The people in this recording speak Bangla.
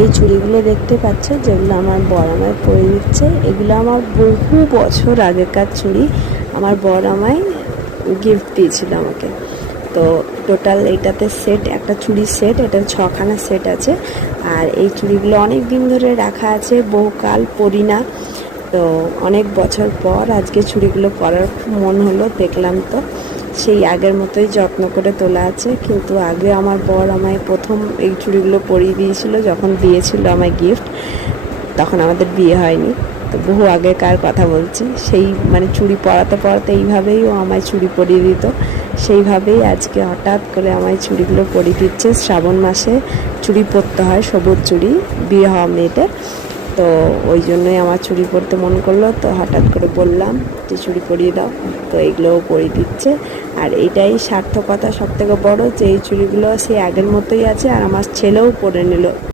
এই চুড়িগুলো দেখতে পাচ্ছ, যেগুলো আমার বর আমায় পরে দিচ্ছে, এগুলো আমার বহু বছর আগেকার চুড়ি। আমার বর আমায় গিফট দিয়েছিল আমাকে। তো টোটাল এইটাতে সেট, একটা চুড়ির সেট, এটা 6খানা সেট আছে। আর এই চুড়িগুলো অনেক দিন ধরে রাখা আছে, বহুকাল পরি না। তো অনেক বছর পর আজকে চুড়িগুলো পরার মন হলো, দেখলাম তো সেই আগের মতোই যত্ন করে তোলা আছে। কিন্তু আগে আমার বর আমায় প্রথম এই চুড়িগুলো পরিয়ে দিয়েছিল যখন দিয়েছিল আমায় গিফট, তখন আমাদের বিয়ে হয়নি। তো বহু আগেকার কথা বলছি। সেই মানে চুড়ি পরাতে পরাতে এইভাবেই ও আমায় চুড়ি পরিয়ে দিত। সেইভাবেই আজকে হঠাৎ করে আমায় চুড়িগুলো পরিয়ে দিচ্ছে। শ্রাবণ মাসে চুড়ি পরতে হয়, সবুজ চুড়ি, বিয়ে হওয়া মেয়েদের। তো ওই জন্যই আমার চুড়ি পরতে মন করলো, তো হঠাৎ করে বললাম যে চুড়ি পরিয়ে দাও। তো এইগুলোও পরিয়ে দিচ্ছে। আর এইটাই সার্থকতা সবথেকে বড়, যে এই চুড়িগুলো সেই আগের মতোই আছে, আর আমার ছেলেও পরে নিল।